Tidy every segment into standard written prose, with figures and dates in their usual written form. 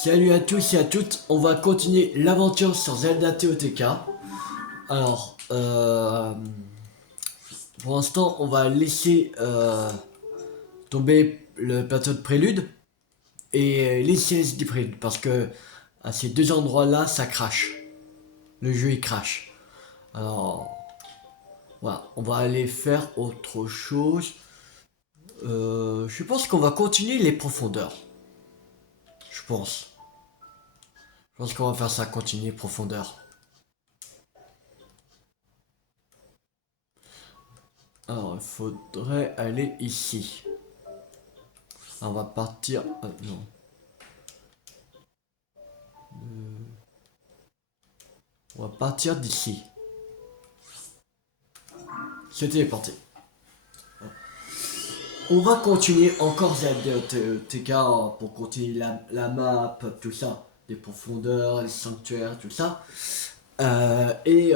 Salut à tous et à toutes, on va continuer l'aventure sur Zelda TOTK. Alors, pour l'instant, on va laisser tomber le plateau de prélude et les CS du prélude parce que à ces deux endroits-là, ça crache. Le jeu il crache. Alors, voilà, on va aller faire autre chose. Je pense qu'on va continuer les profondeurs. Je pense. Je pense qu'on va faire ça, continuer profondeur. Alors, il faudrait aller ici. On va partir. Non. On va partir d'ici. C'est téléporté. On va continuer encore ZTK pour continuer la map, tout ça. Les profondeurs, les sanctuaires, tout ça. Et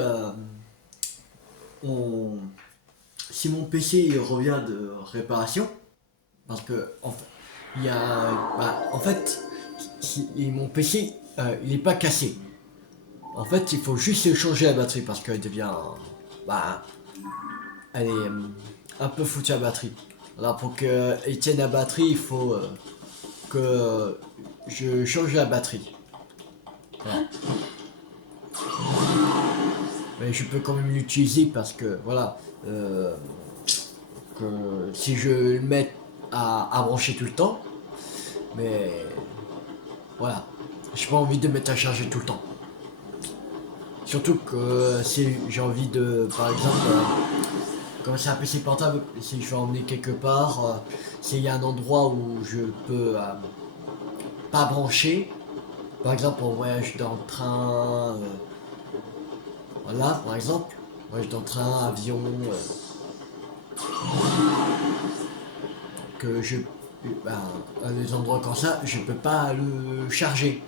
on... si mon PC il revient de réparation, parce que en fait, il y a, en fait, mon PC il est pas cassé. En fait, il faut juste changer la batterie parce qu'elle devient, bah, elle est un peu foutue la batterie. Alors pour qu'elle tienne la batterie, il faut que je change la batterie. Voilà. Mais je peux quand même l'utiliser parce que voilà, que si je le mets à brancher tout le temps, mais voilà, j'ai pas envie de mettre à charger tout le temps. Surtout que si j'ai envie de, par exemple, comme c'est un PC portable, si je veux emmener quelque part, s'il y a un endroit où je peux pas brancher, par exemple en voyage dans le train, voilà, par exemple, voyage dans le train, avion, que je, ben, à des endroits comme ça, je peux pas le charger,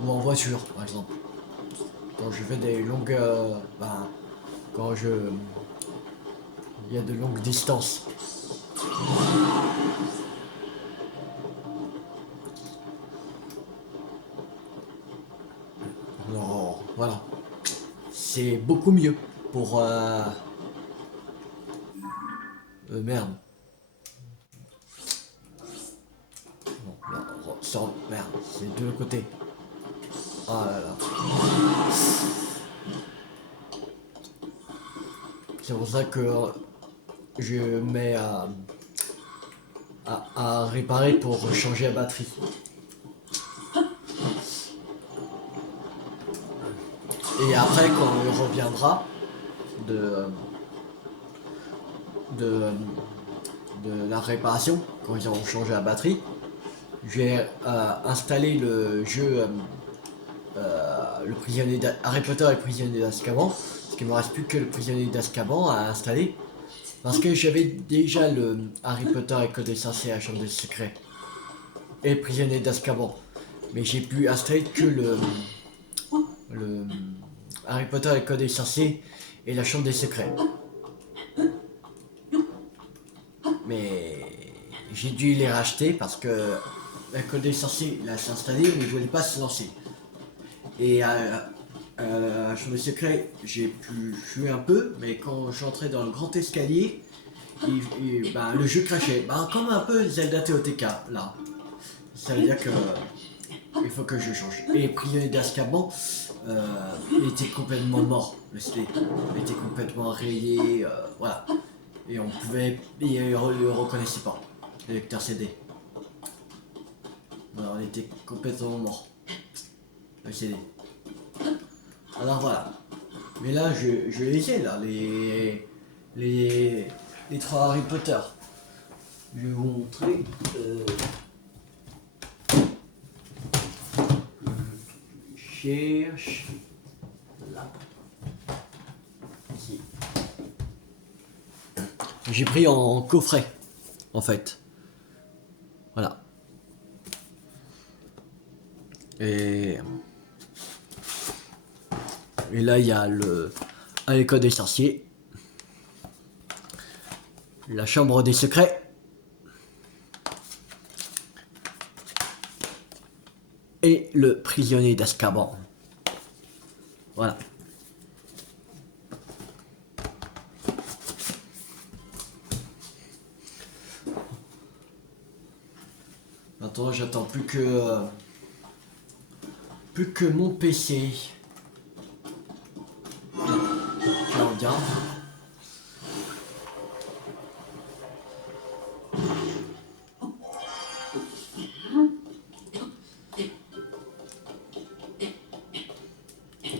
ou en voiture, par exemple. Quand je fais des longues, quand je, il y a de longues distances. Non, voilà. C'est beaucoup mieux pour... merde. Non, merde, merde, c'est de l'autre côté. Oh là là. C'est pour ça que je mets à réparer pour changer la batterie. Et après, quand il reviendra de, de, de la réparation, quand ils auront changé la batterie, je vais installer le jeu le prisonnier Harry Potter et le prisonnier d'Azkaban, parce qu'il me reste plus que le prisonnier d'Azkaban à installer, parce que j'avais déjà le Harry Potter et Code Sorcier à la chambre des secrets et le prisonnier d'Azkaban, mais j'ai pu installer que le Harry Potter et Code Sorcier et la chambre des secrets. Mais j'ai dû les racheter parce que la Code des sorciers il a s'installé mais il voulait pas se lancer. Et à Chambre des Secrets, j'ai pu jouer un peu, mais quand j'entrais dans le grand escalier, le jeu crachait. Comme un peu Zelda TOTK, là. Ça veut dire que il faut que je change. Et Prisonnier d'Azkaban, il était complètement mort, le CD. Il était complètement rayé, voilà. Et on pouvait... Il ne le reconnaissait pas, le lecteur CD. Alors, il était complètement mort, le CD. Alors voilà. Mais là, je les ai, là, les trois Harry Potter. Je vais vous montrer. Cherche. Là. Ici. J'ai pris en coffret, en fait. Voilà. Et là, il y a l'école des sorciers. La chambre des secrets. et le prisonnier d'Azkaban. Voilà. Maintenant, j'attends plus que mon PC. Je regarde.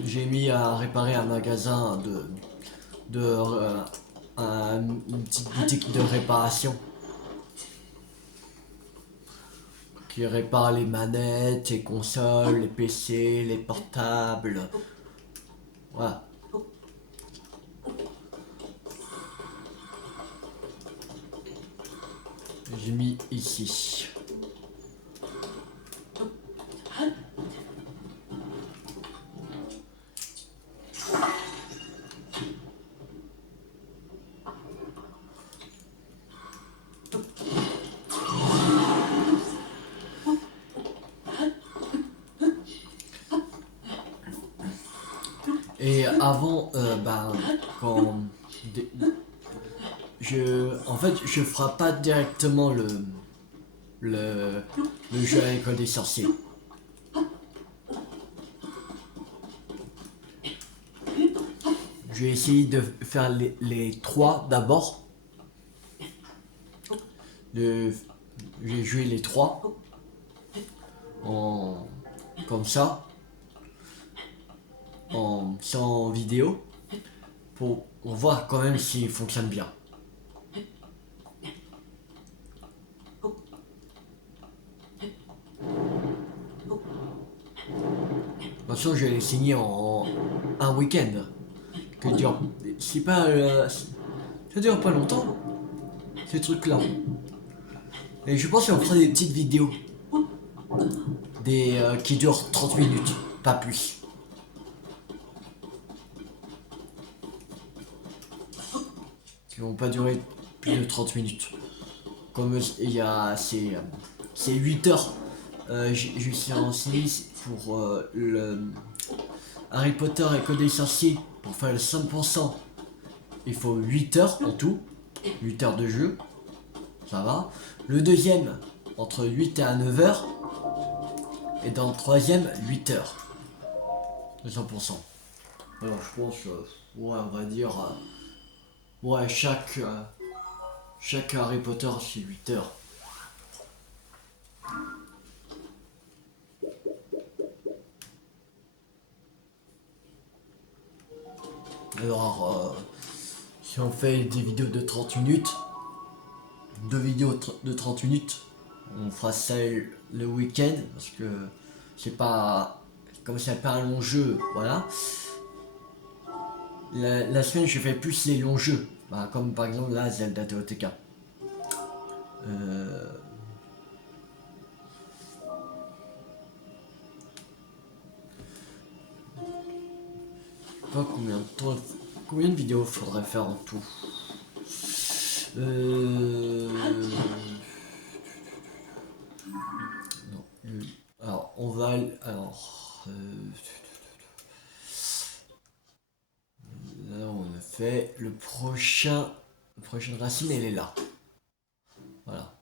J'ai mis à réparer un magasin une petite boutique de réparation qui répare les manettes, les consoles, les PC, les portables. Voilà. J'ai mis ici. Et avant, quand en fait, je ferai pas directement le, le jeu à l'école des sorciers. Je vais essayer de faire les trois d'abord. J'ai joué les trois comme ça, sans vidéo, pour voir quand même s'il fonctionne bien. De toute façon, je vais les signer en un week-end. Que dire, c'est pas, ça dure pas longtemps, ces trucs-là. Et je pense qu'on fera des petites vidéos, qui durent 30 minutes, pas plus. Qui vont pas durer plus de 30 minutes. Comme il y a, c'est 8 heures. Je suis renseigné pour le Harry Potter et Code des sorciers. Pour faire le 100%, il faut 8 heures en tout. 8 heures de jeu. Ça va. Le deuxième, entre 8 et 9 heures. Et dans le troisième, 8 heures. De 100%. Alors je pense, ouais, on va dire, ouais, chaque Harry Potter c'est 8 heures. Alors, si on fait des vidéos de 30 minutes, deux vidéos de 30 minutes, on fera ça le week-end, parce que c'est pas, comme c'est pas un long jeu, voilà. La semaine, je fais plus les longs jeux, comme par exemple là, Zelda TOTK. Pas combien de vidéos faudrait faire en tout. Non. Alors, on va... Alors... Là, on a fait le prochain... La prochaine racine, elle est là. Voilà.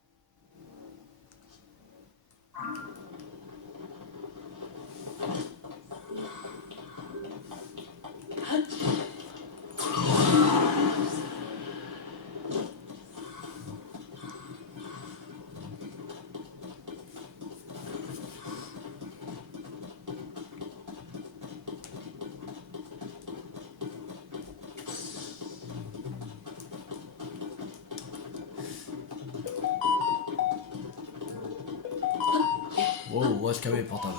Oh, on va se calmer le portable.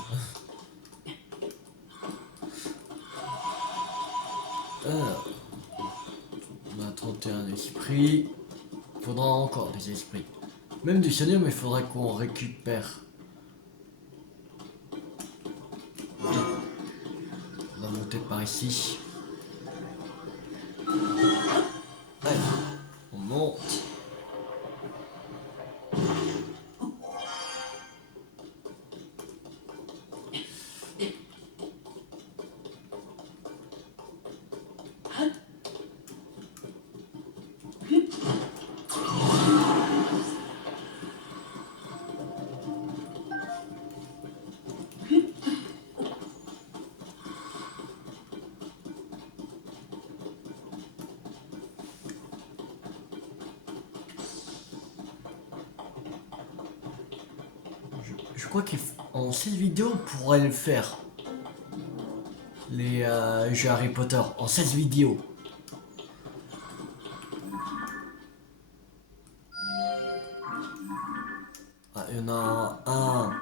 Alors, on a 31 esprits. Faudra encore des esprits. Même du seigneur, mais il faudrait qu'on récupère. On va monter par ici. Allez, on monte. Je crois qu'en 16 vidéos, on pourrait le faire. Les jeux Harry Potter en 16 vidéos. Ah, il y en a un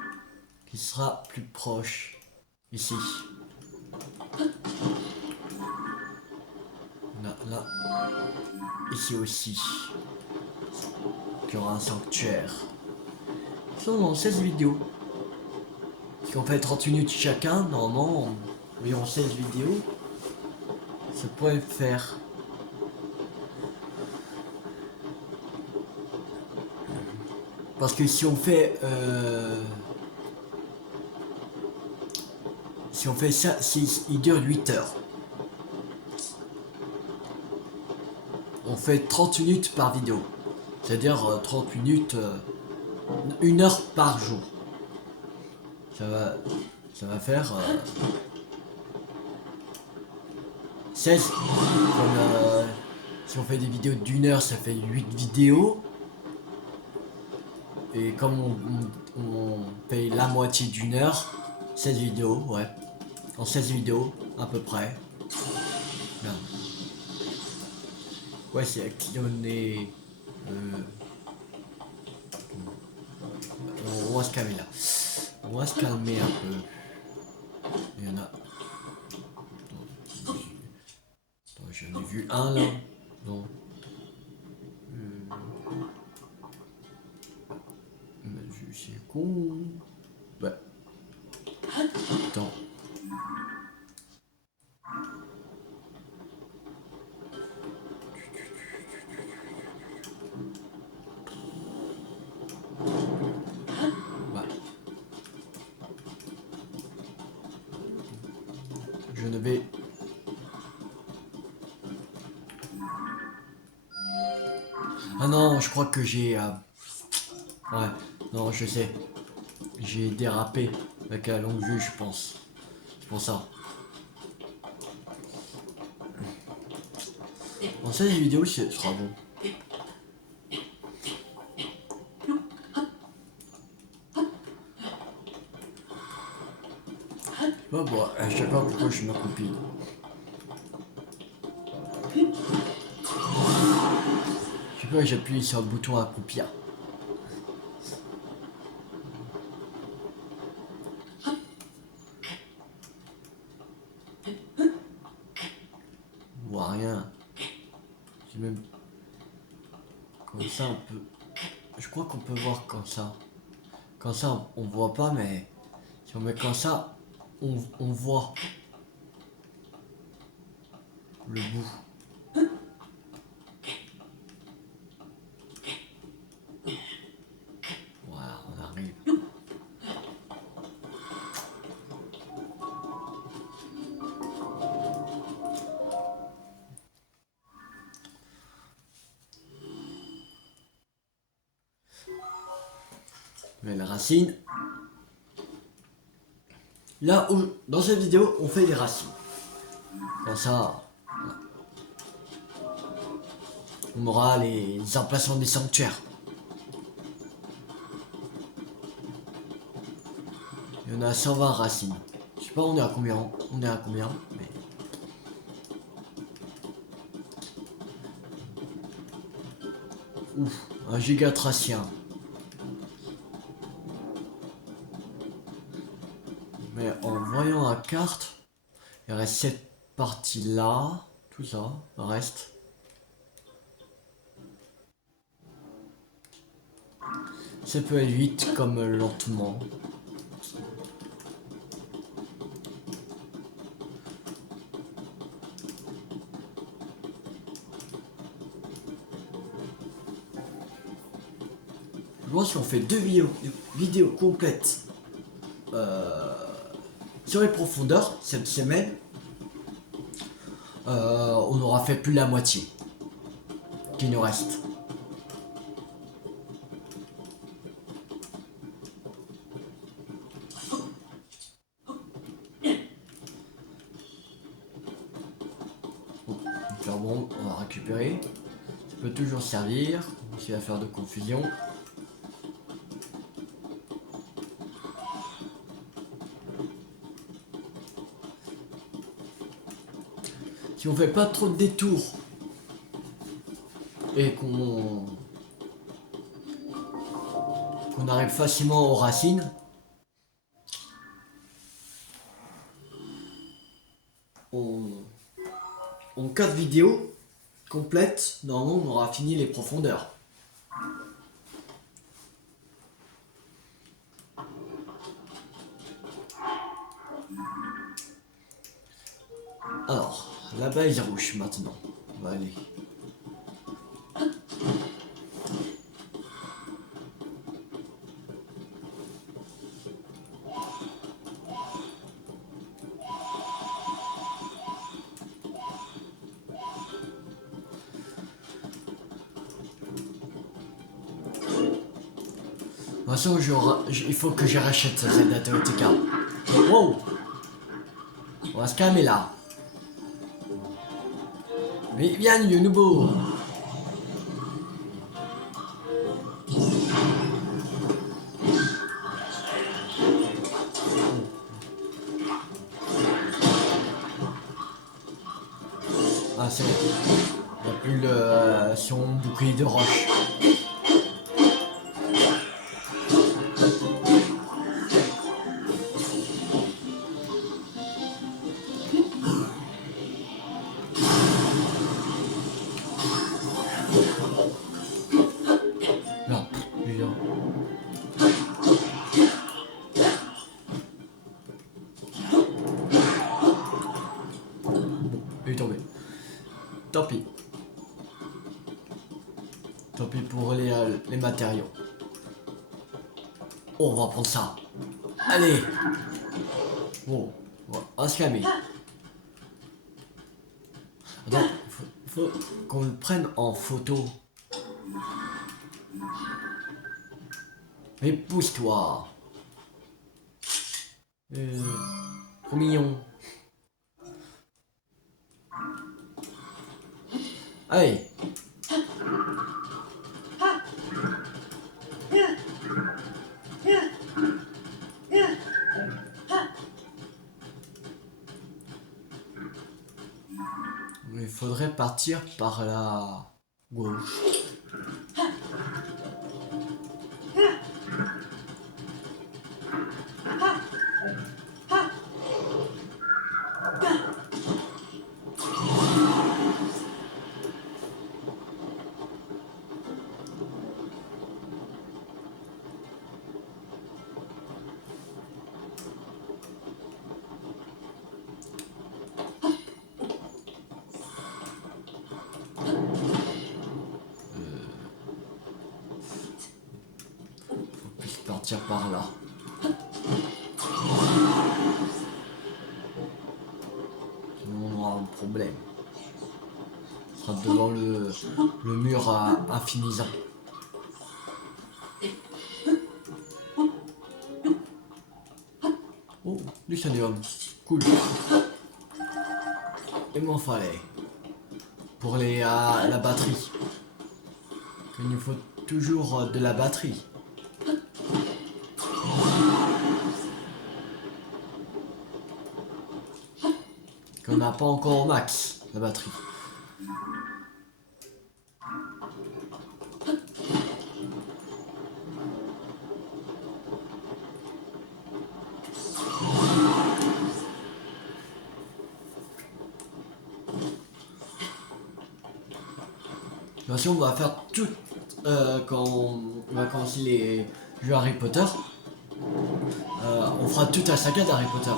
qui sera plus proche. Ici. Là. Ici aussi. Qui aura un sanctuaire. Ils sont en 16 vidéos. Si on fait 30 minutes chacun, normalement, environ 16 vidéos. Ça pourrait le faire. Parce que si on fait ça, il dure 8 heures. On fait 30 minutes par vidéo. C'est-à-dire 30 minutes, 1 heure par jour. Ça va faire 16. Si on fait des vidéos d'1 heure, ça fait 8 vidéos. Et comme on paye la moitié d'1 heure, 16 vidéos, ouais. En 16 vidéos, à peu près. Là. Ouais, c'est actionné. On va se calmer là. On va se calmer un peu. Il y en a. Attends, j'en ai vu un là. Non. C'est con. Ouais. Attends. Je ne vais... Ah non, je crois que j'ai... Ouais, non, je sais. J'ai dérapé avec la longue vue, je pense. C'est pour ça. En 16 vidéos, ce sera bon. Oh, bon, à chaque fois pourquoi je m'accroupis. Je sais pas, j'appuie sur le bouton accroupir. On voit rien. C'est même... Comme ça on peut... Je crois qu'on peut voir comme ça. Comme ça on voit pas, mais... Si on met comme ça, on voit le bout. Voilà, on arrive. Mais la racine. Là, dans cette vidéo, on fait des racines. Comme ça, voilà. On aura les emplacements des sanctuaires. Il y en a 120 racines. Je sais pas on est à combien. On est à combien, mais... Ouf, un gigatracien. Mais en voyant la carte, il reste cette partie-là. Tout ça, reste. Ça peut être vite comme lentement. Je pense si on fait 2 vidéos complètes sur les profondeurs cette semaine, on aura fait plus la moitié qui nous reste. Bon, on va récupérer. Ça peut toujours servir s'il va faire de confusion. si on fait pas trop de détours et qu'on arrive facilement aux racines, en 4 vidéos complètes, normalement on aura fini les profondeurs. Alors, la base rouge maintenant. On va aller. De toute façon, il faut que je rachète Zelda TOTK. Wow! On va se calmer là. Mais viens, Yunubo! Ah, c'est bon. Il n'y a plus son bouclier de roche. Non, évidemment. Il est tombé. Tant pis. Tant pis pour les matériaux. Oh, on va prendre ça. Allez. Bon, on va se calmer. Attends, faut qu'on le prenne en photo. Mais pousse-toi. Trop mignon. Allez. Il faudrait partir par la gauche. Partir par là. Sinon on aura un problème. On sera devant le mur infinisant. Oh, du sodium. Cool. Il m'en fallait. Pour la batterie. Il nous faut toujours de la batterie. Qu'on n'a pas encore au max, la batterie. Bien sûr, on va faire tout quand on va commencer les jeux Harry Potter. On fera toute la saga d'Harry Potter.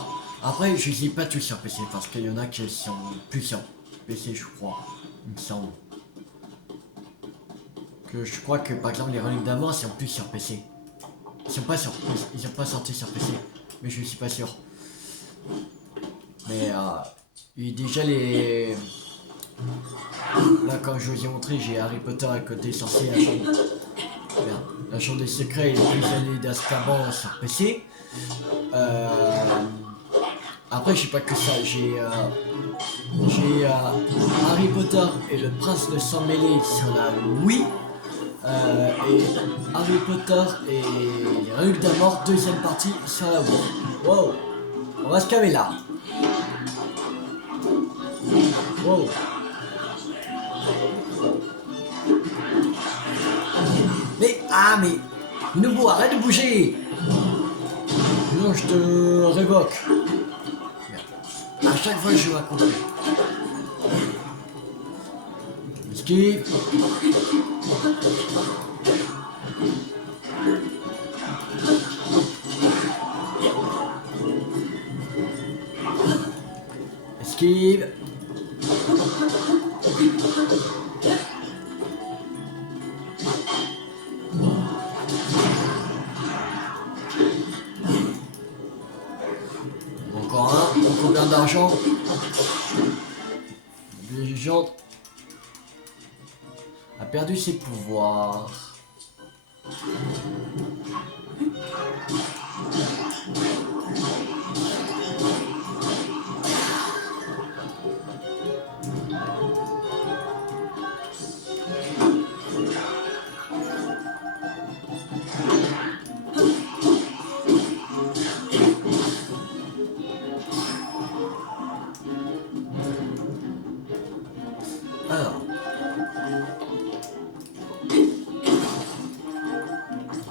Après, je les ai pas tous sur PC parce qu'il y en a qui sont plus sur PC, je crois. Il me semble. Que je crois que par exemple les reliques d'avant sont plus sur PC. Ils sont pas sortis sur PC, mais je suis pas sûr. Mais déjà les. Là, quand je vous ai montré, j'ai Harry Potter à côté sorcier, la chambre des secrets et les prisonniers d'Azkaban sur PC. Après, j'ai pas que ça, j'ai Harry Potter et le prince de sang mêlé sur la Wii. Et Harry Potter et les reliques de la mort, deuxième partie sur la Wii. Wow, on va se calmer là. Wow. Mais Inubu, arrête de bouger. Sinon je te révoque. Merde. À chaque fois je joue à contre. Esquive. Esquive. Encore un. Pour combien d'argent? Le légende a perdu ses pouvoirs. Alors.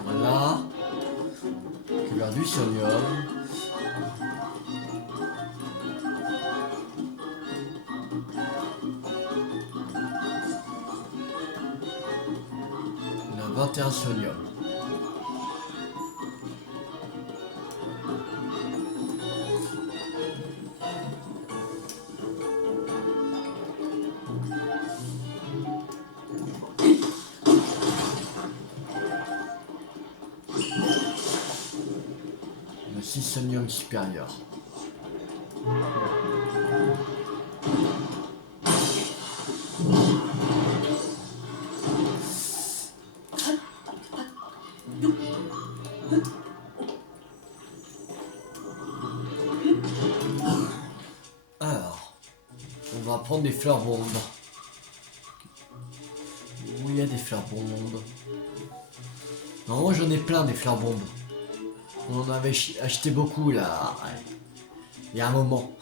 Voilà. Couleur du sodium. On a 21 sodium. Le 6 sodium supérieur. Alors, on va prendre des fleurs bombes. Où il y a des fleurs bombes? Non, moi j'en ai plein des fleurs bombes. On en avait acheté beaucoup là. Il y a un moment.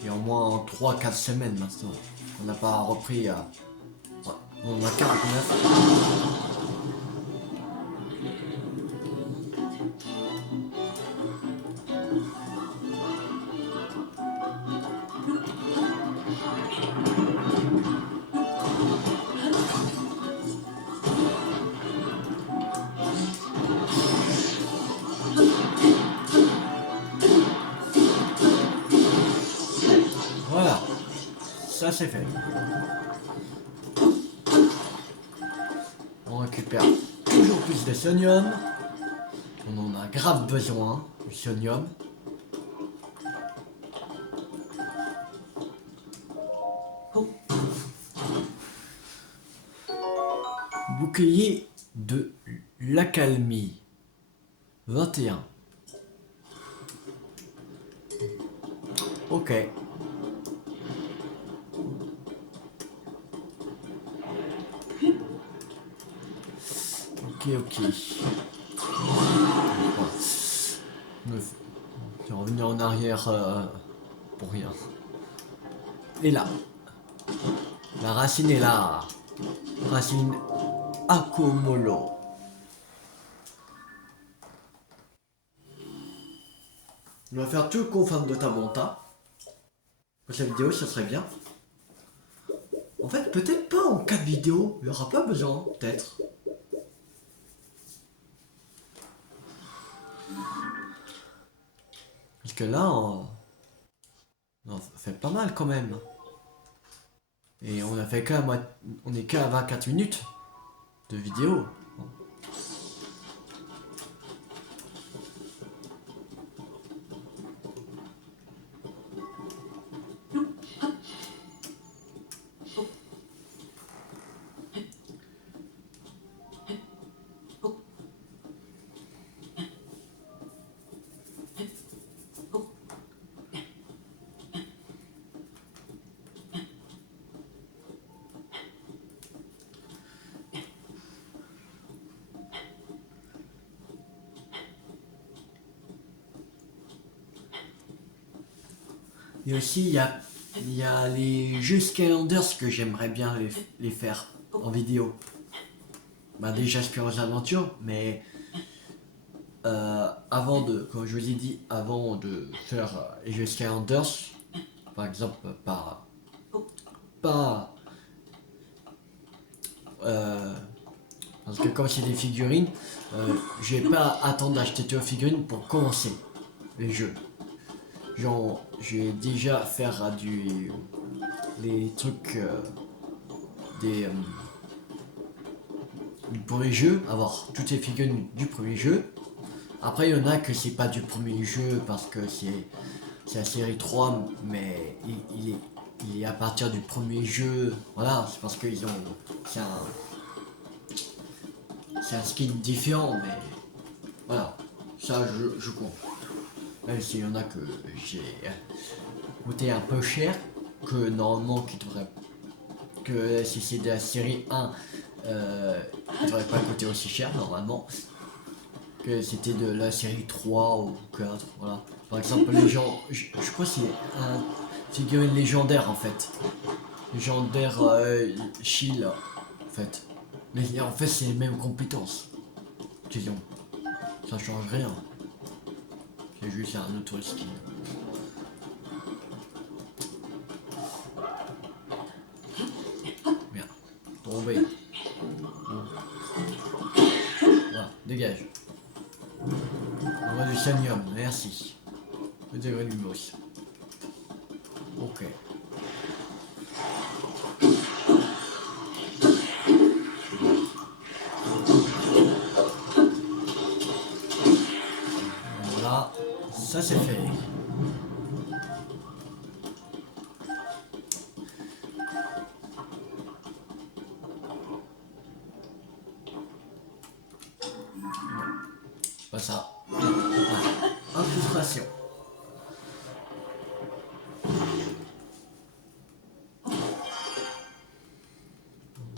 Il y a au moins 3-4 semaines maintenant. On n'a pas repris à. Ouais, on a 49. Voilà. Ça c'est fait. On récupère toujours plus de sonium. On en a grave besoin du sonium. Bouclier de l'accalmie. 21. Ok. Ok. Bon. Je vais revenir en arrière pour rien. Et là. La racine est là. Racine Akomolo. On va faire tout le confirme de ta monta. Pour cette vidéo, ça serait bien. En fait, peut-être pas en 4 vidéos. Il n'y aura pas besoin, peut-être. Parce que là, on fait pas mal quand même. Et on a fait on est qu'à 24 minutes de vidéo. Et aussi, il y a les jeux Skylanders que j'aimerais bien les faire en vidéo. Bah déjà Spyro's Adventure, mais avant de, comme je vous ai dit, avant de faire les jeux Skylanders, par exemple, pas parce que comme c'est des figurines, je vais pas attendre d'acheter toutes les figurines pour commencer les jeux. Genre, je vais déjà faire les trucs du premier jeu, avoir toutes les figurines du premier jeu. Après, il y en a que c'est pas du premier jeu parce que c'est la série 3, mais il est à partir du premier jeu. Voilà, c'est parce qu'ils ont. C'est un skin différent, mais voilà, ça je compte. Même s'il y en a que j'ai coûté un peu cher, que normalement qui devrait. Que si c'est de la série 1, il devrait pas coûter aussi cher normalement. Que c'était de la série 3 ou 4, voilà. Par exemple, les gens, je crois que c'est un figurine légendaire en fait. Légendaire Shield en fait. Mais en fait, c'est les mêmes compétences qu'ils ont. Ça change rien. C'est juste un autre skin. Merde. Tombé. Voilà, dégage. On va du sanium, merci. Le degré du boss. Ok. Voilà, ça c'est fait. Pas ça. Infiltration.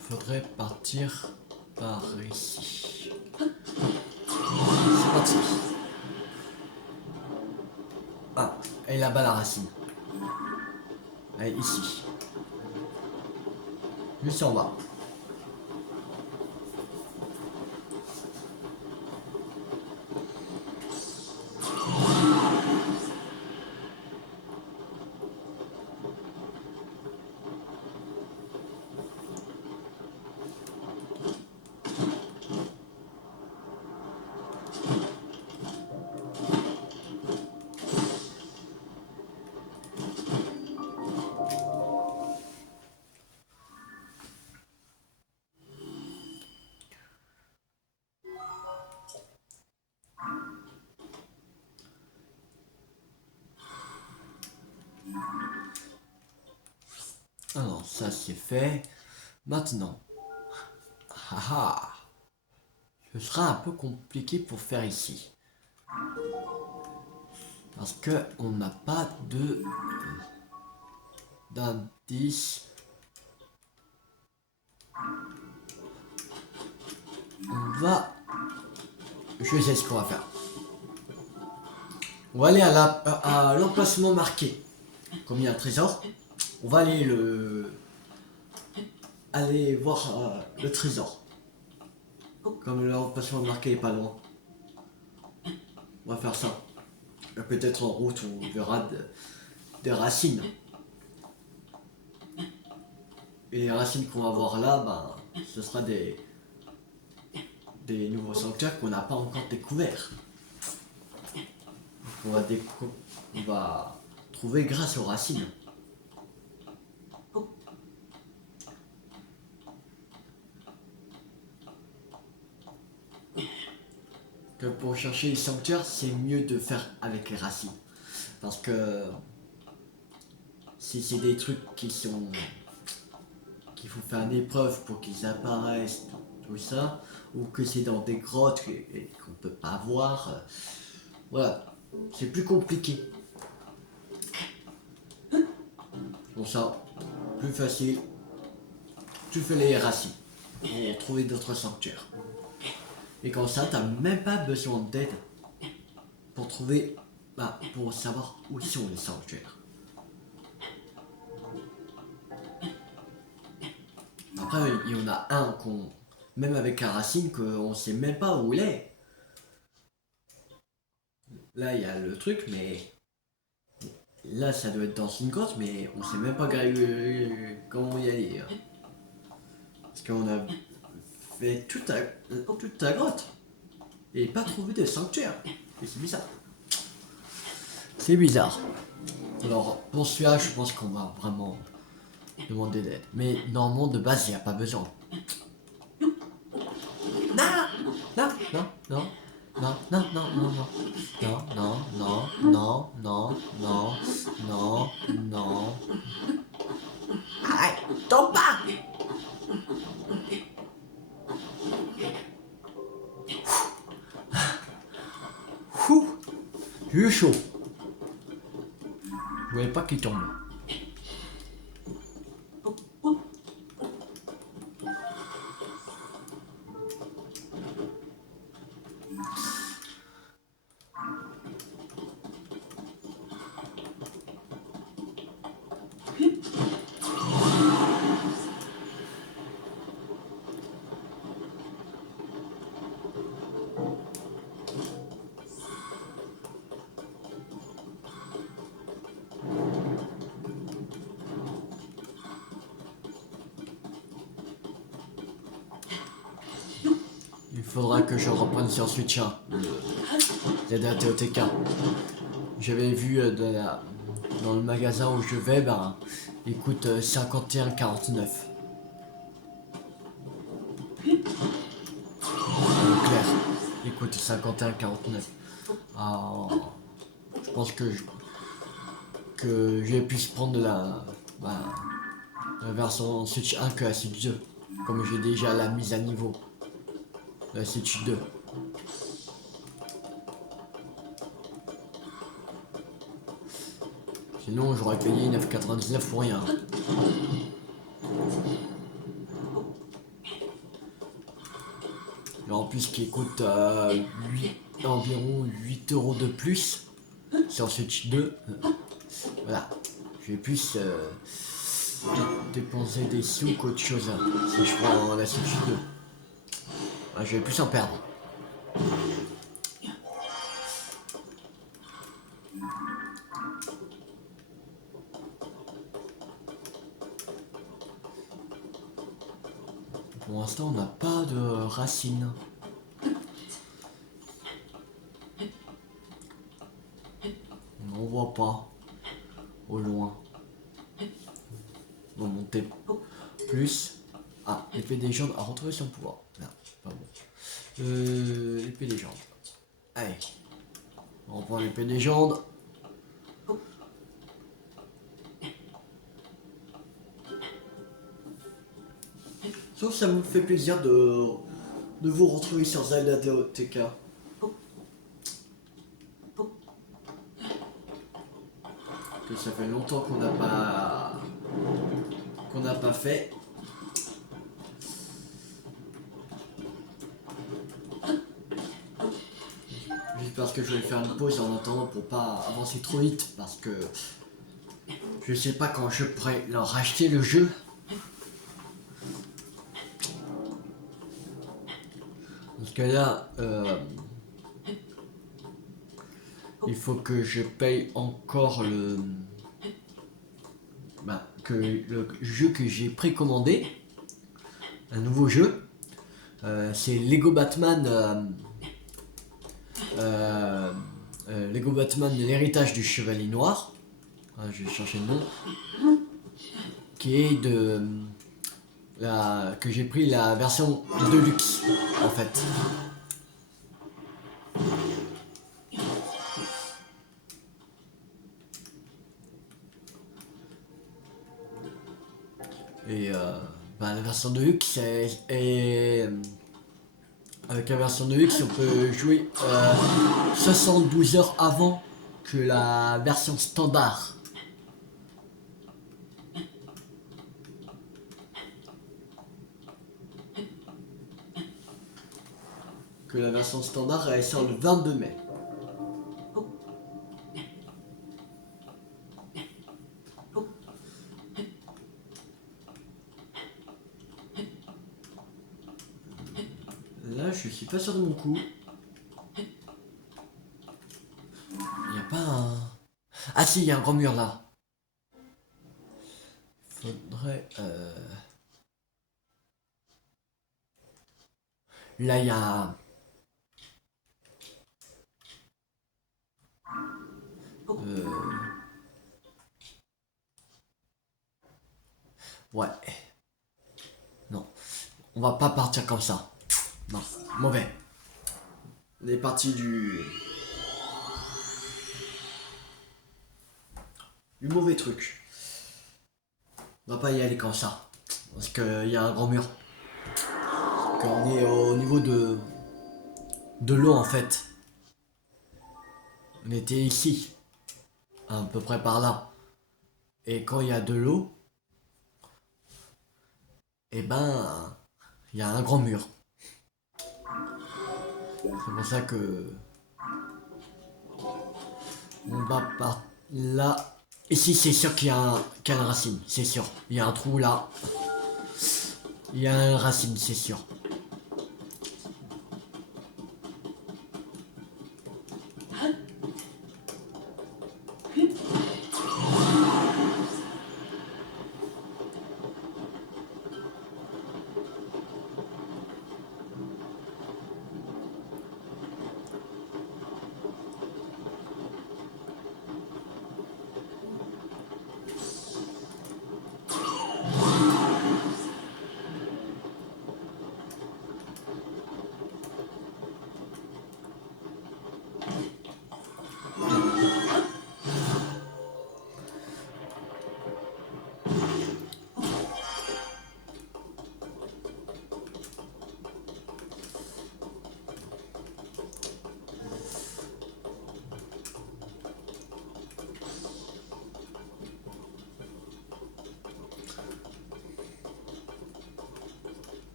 Faudrait partir par ici. C'est parti. Ah, et là-bas la racine. Allez, ici. Juste en bas. Alors, ça c'est fait. Maintenant. Haha. Ce sera un peu compliqué pour faire ici. Parce que on n'a pas d'indice. On va. Je sais ce qu'on va faire. On va aller à l'emplacement marqué. Comme il y a un trésor, on va aller voir le trésor. Comme l'emplacement marqué est pas loin. On va faire ça. Peut-être en route on verra des racines. Et les racines qu'on va voir là, ben, ce sera des nouveaux sanctuaires qu'on n'a pas encore découverts. On va trouver grâce aux racines. Que pour chercher les sanctuaires, c'est mieux de faire avec les racines. Parce que si c'est des trucs qu'il faut faire une épreuve pour qu'ils apparaissent, tout ça, ou que c'est dans des grottes et qu'on peut pas voir, voilà, c'est plus compliqué. Pour ça, plus facile, tu fais les racines pour trouver d'autres sanctuaires. Et comme ça, t'as même pas besoin d'aide pour trouver, pour savoir où sont les sanctuaires. après, il y en a un qu'on, même avec un racine, qu'on sait même pas où il est. Là, il y a le truc, mais là, ça doit être dans une grotte, mais on sait même pas comment y aller, hein. Parce qu'on a fait toute la grotte et pas trouvé de sanctuaire. Et c'est bizarre. C'est bizarre. Alors, pour celui-là, je pense qu'on va vraiment demander d'aide. Mais normalement, de base, il n'y a pas besoin. Non, non, non, non, non, non, non, non, non, non, non, non, non, non, non, non. Arrête, tombe pas. Ouh, j'ai eu chaud. Je voulais pas qu'il tombe. Il faudra que je reprenne sur Switch 1, le ZATOTK. J'avais vu dans le magasin où je vais, ben, il coûte 51,49. Clair, il coûte 51,49. Ah, je pense que je vais plus prendre la version Switch 1 que la Switch 2. Comme j'ai déjà la mise à niveau de la Switch 2. Sinon, j'aurais payé 9,99 pour rien. Et en plus, qui coûte environ 8 euros de plus sur Switch 2. Voilà. Je vais plus dépenser des sous qu'autre chose si je prends la Switch 2. Je vais plus en perdre. Pour l'instant, on n'a pas de racines. On n'en voit pas au loin. On va monter plus. Ah, l'épée des légendes a retrouvé son pouvoir. Non, pas bon. L'épée des légendes. Allez. On reprend l'épée des légendes. Sauf ça me fait plaisir de vous retrouver sur Zelda TK. Que ça fait longtemps qu'on n'a pas fait. J'espère que je vais faire une pause en attendant pour pas avancer trop vite parce que je sais pas quand je pourrai leur racheter le jeu. Parce que là, il faut que je paye encore le jeu que j'ai précommandé, un nouveau jeu. C'est Lego Batman. Lego Batman, l'héritage du Chevalier Noir. Je vais changer de nom. Qui est que j'ai pris la version Deluxe en fait. Et la version Deluxe avec la version Deluxe on peut jouer 72 heures avant que la version standard. Que la version standard elle sort le 22 mai. pas sûr de mon coup. Il y a pas un... Ah si, il y a un grand mur là. Faudrait... Là, il y a... Ouais. Non. On va pas partir comme ça. Non. Mauvais. On est parti du mauvais truc. On va pas y aller comme ça. Parce qu'il y a un grand mur. Qu'on est au niveau de l'eau en fait. On était ici. À peu près par là. Et quand il y a de l'eau, et ben, il y a un grand mur. C'est pour ça que on va par là. Ici, c'est sûr qu'il y a une racine, c'est sûr. Il y a un trou là. Il y a une racine, c'est sûr.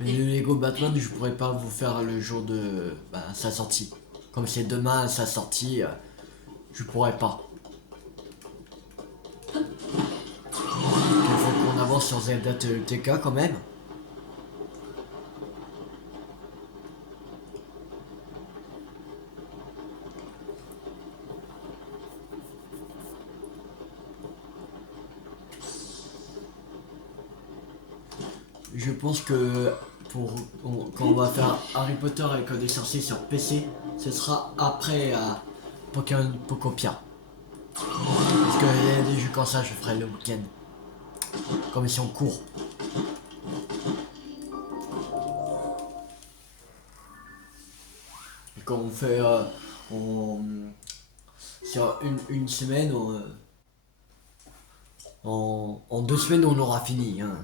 Mais le Lego Batman, je pourrais pas vous faire le jour de sa sortie. Comme c'est demain sa sortie, je pourrais pas. Il faut qu'on avance sur Zelda TK quand même. Je pense que quand on va faire Harry Potter avec des sorciers sur PC, ce sera après Pokémon Pocopia. Parce qu'il y a des jeux comme ça, je ferai le week-end. Comme ils sont courts. Et quand on fait sur une semaine, en 2 semaines, on aura fini. Hein.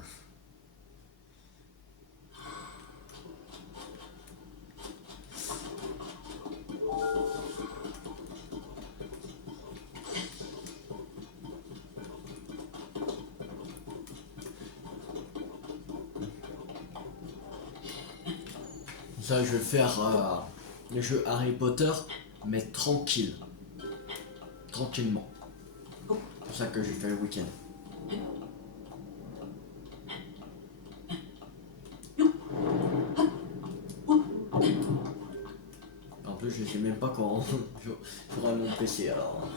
Ça, je vais faire le jeu Harry Potter, mais tranquille. Tranquillement. C'est pour ça que je fais le week-end. En plus, je sais même pas quand j'aurai mon PC alors.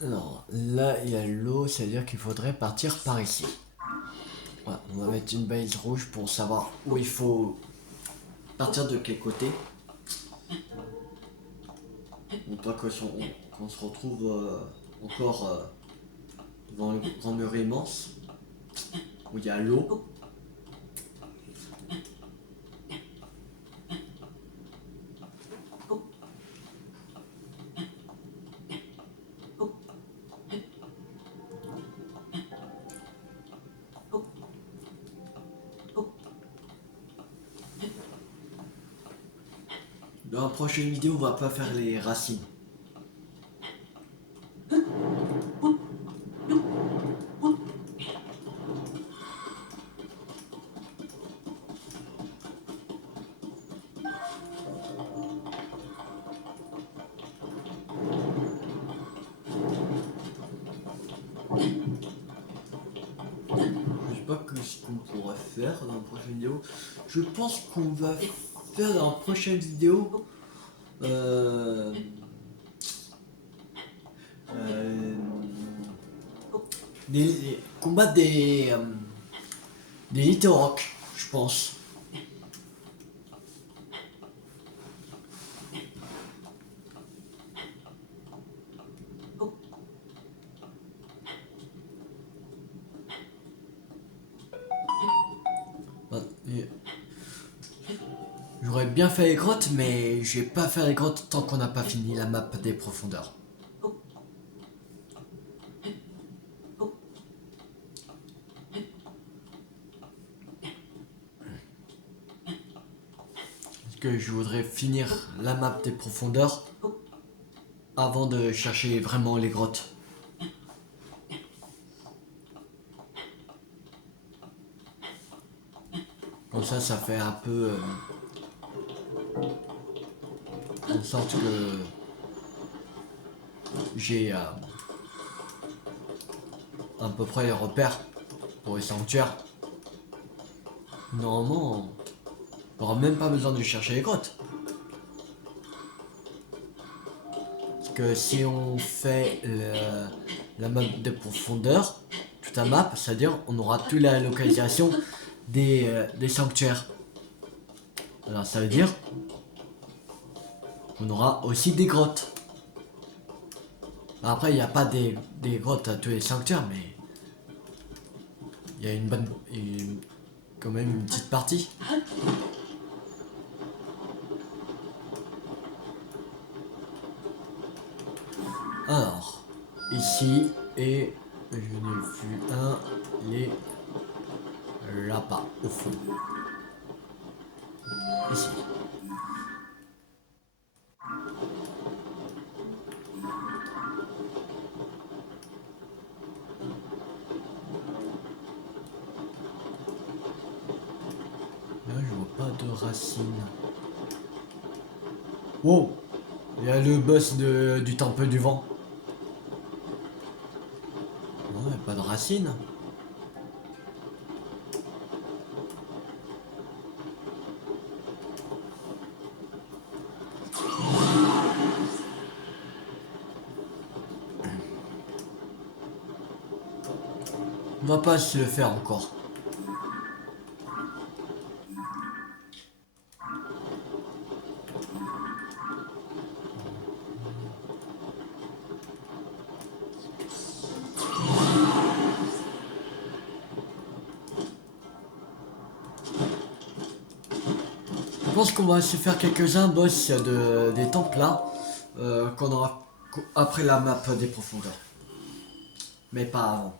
Alors, là, il y a l'eau, c'est-à-dire qu'il faudrait partir par ici. Voilà, on va mettre une balise rouge pour savoir où il faut partir de quel côté. Pour pas qu'on se retrouve encore devant le grand mur immense où il y a l'eau. Dans la prochaine vidéo, on va pas faire les racines. Je sais pas ce qu'on pourrait faire dans la prochaine vidéo. Je pense qu'on va faire dans la prochaine vidéo combattre des Litorocs, je pense. J'aurais bien fait les grottes, mais je vais pas faire les grottes tant qu'on n'a pas fini la map des profondeurs. Parce que je voudrais finir la map des profondeurs avant de chercher vraiment les grottes. Comme ça fait un peu en sorte que j'ai à peu près les repères pour les sanctuaires. Normalement, on n'aura même pas besoin de chercher les grottes. Parce que si on fait la map de profondeur, toute la map, c'est-à-dire on aura toute la localisation des sanctuaires. Alors ça veut dire qu'on aura aussi des grottes. Après il n'y a pas des grottes à tous les sanctuaires, mais il y a quand même une petite partie. Alors, ici, et je n'ai vu un, les là-bas, au fond. Ici. Là, je vois pas de racines. Wow! Il y a le boss du temple du vent. Non, il n'y a pas de racines. On va pas se le faire encore. Je pense qu'on va se faire quelques-uns boss des temples là qu'on aura après la map des profondeurs. Mais pas avant.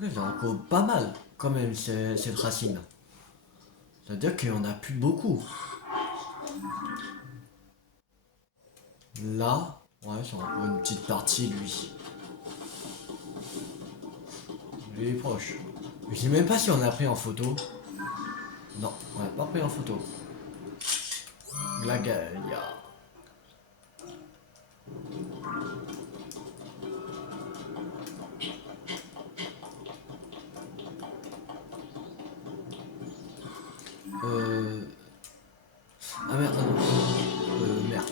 C'est encore pas mal quand même cette racine. C'est-à-dire qu'il y en a plus beaucoup. Là, ouais, c'est encore une petite partie lui. Il est proche. Je sais même pas si on a pris en photo. Non, on n'a pas pris en photo. La Galia. Ah merde, non. Merde.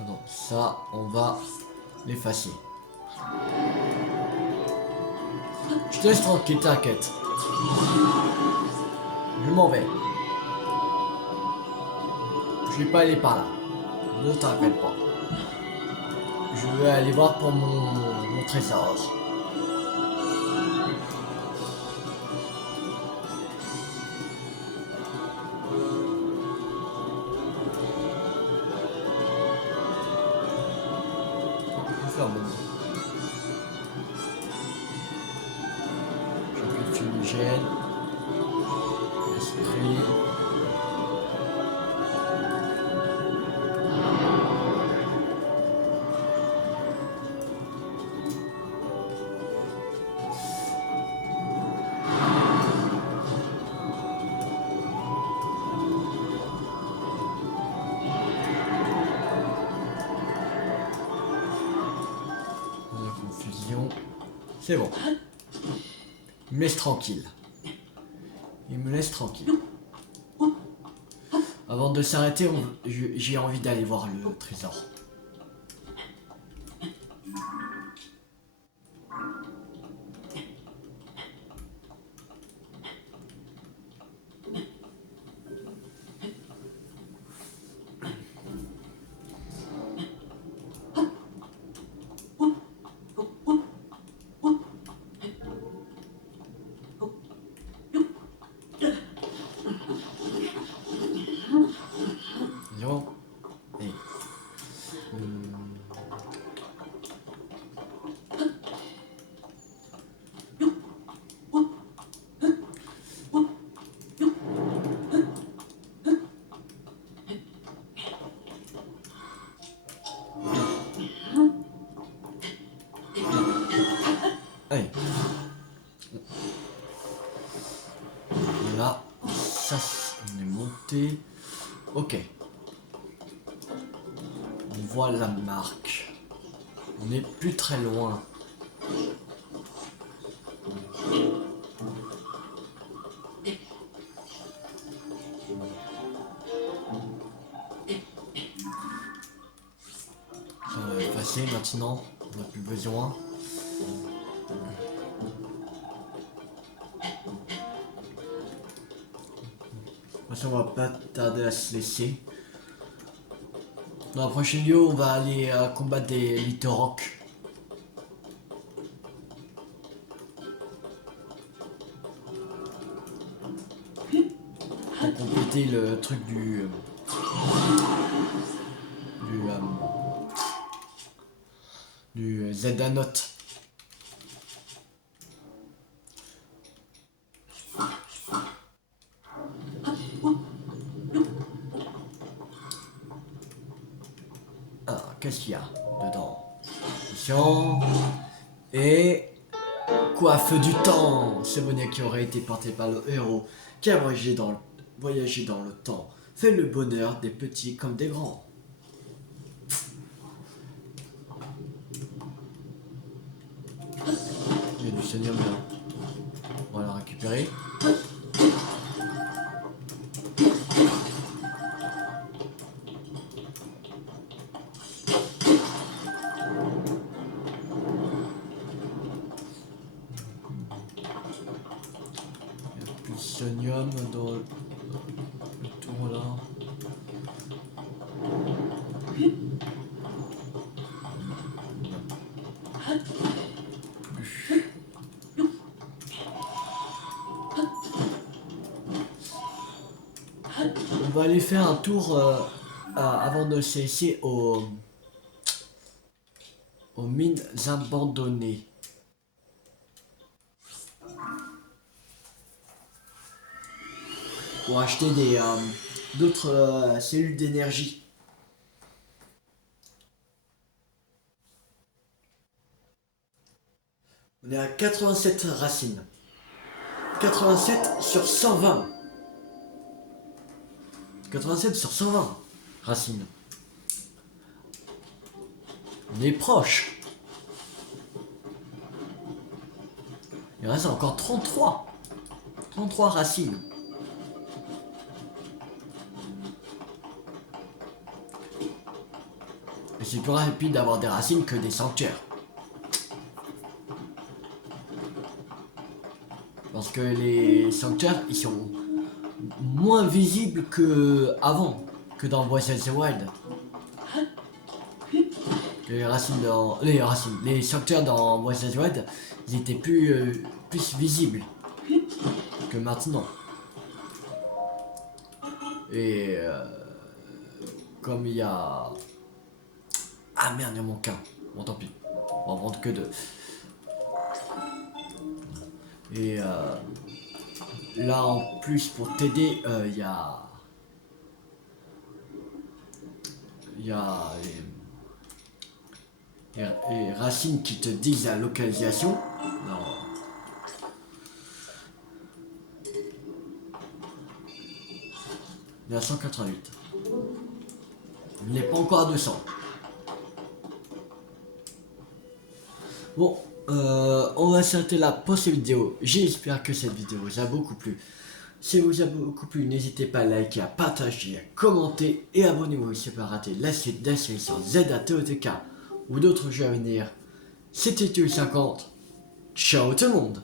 Non, ça, on va l'effacer. Je te laisse tranquille, t'inquiète. Je m'en vais. Je vais pas aller par là. Ne t'inquiète pas. Je vais aller voir pour mon trésor. Fumigène. Esprit. C'est bon. Il me laisse tranquille. Il me laisse tranquille. Avant de s'arrêter, j'ai envie d'aller voir le trésor. Non. Et, allez. Là, ça, on est monté. Ok. On voit la marque. On n'est plus très loin. Ça va passer maintenant. On n'a plus besoin. De toute façon, on va pas tarder à se laisser. Dans la prochaine vidéo, on va aller combattre des Littoroks. Pour compléter le truc du Zedanote. Alors, qu'est-ce qu'il y a dedans? Attention. Et coiffe du temps. Ce bonnet qui aurait été porté par le héros qui a voyagé dans le temps fait le bonheur des petits comme des grands. Il y a du sonium là. On va la récupérer. Il y a plus de sonium dans le tour là. On va aller faire un tour avant de se laisser aux mines abandonnées. Pour acheter d'autres cellules d'énergie. On est à 87 racines. 87 sur 120. 87 sur 120 racines. On est proche. Il reste encore 33. 33 racines. Et c'est plus rapide d'avoir des racines que des sanctuaires. Parce que les sanctuaires, ils sont moins visibles que avant, que dans Breath of the Wild. Que les sanctuaires dans Breath of the Wild, ils étaient plus visibles que maintenant. Et comme il y a... Ah merde, il y a mon cas. Bon, tant pis. On va en prendre que 2. Et là, en plus, pour t'aider, il y a les racines qui te disent la localisation. Non. Il y a 188. Il n'est pas encore à 200. Bon, On va s'arrêter là pour cette vidéo. J'espère que cette vidéo vous a beaucoup plu. Si elle vous a beaucoup plu, n'hésitez pas à liker, à partager, à commenter et abonnez-vous si vous n'avez pas raté la suite des séries sur Zelda TOTK ou d'autres jeux à venir. C'était Tuel50. Ciao tout le monde!